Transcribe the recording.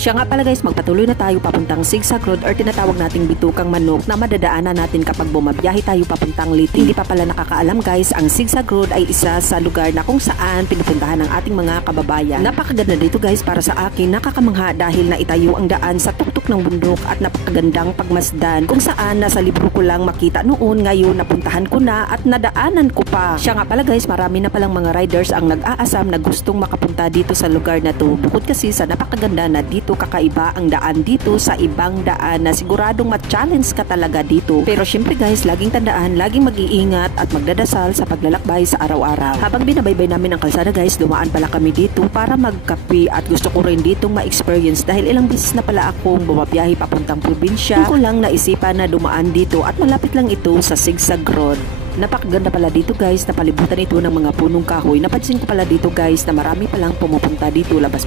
Siya nga pala guys, magpatuloy na tayo papuntang Zigzag Road or tinatawag nating Bitukang Manok na madadaanan natin kapag bumabiyahe tayo papuntang Liti. Hindi pa pala nakakaalam guys, ang Zigzag Road ay isa sa lugar na kung saan pinupuntahan ng ating mga kababayan. Napakaganda dito guys para sa akin, nakakamangha dahil naitayo ang daan sa tuktok ng bundok at napakagandang pagmasdan kung saan nasa libro ko lang makita noon, ngayon napuntahan ko na at nadaanan ko pa. Siya nga pala guys, marami na palang mga riders ang nag-aasam na gustong makapunta dito sa lugar na to. Bukod kasi sa napakaganda na dito, kakaiba ang daan dito sa ibang daan na siguradong ma-challenge ka talaga dito. Pero syempre guys, laging tandaan, laging mag-iingat at magdadasal sa paglalakbay sa araw-araw. Habang binabaybay namin ang kalsada guys, dumaan pala kami dito para magkape at gusto ko rin ditong ma-experience dahil ilang beses na pala akong bumabiyahe papuntang probinsya. Hindi ko lang naisipan na dumaan dito at malapit lang ito sa Zigzag Road. Napakaganda pala dito guys, napalibutan ito ng mga punong kahoy. Napansin ko pala dito guys na marami palang pumupunta dito labas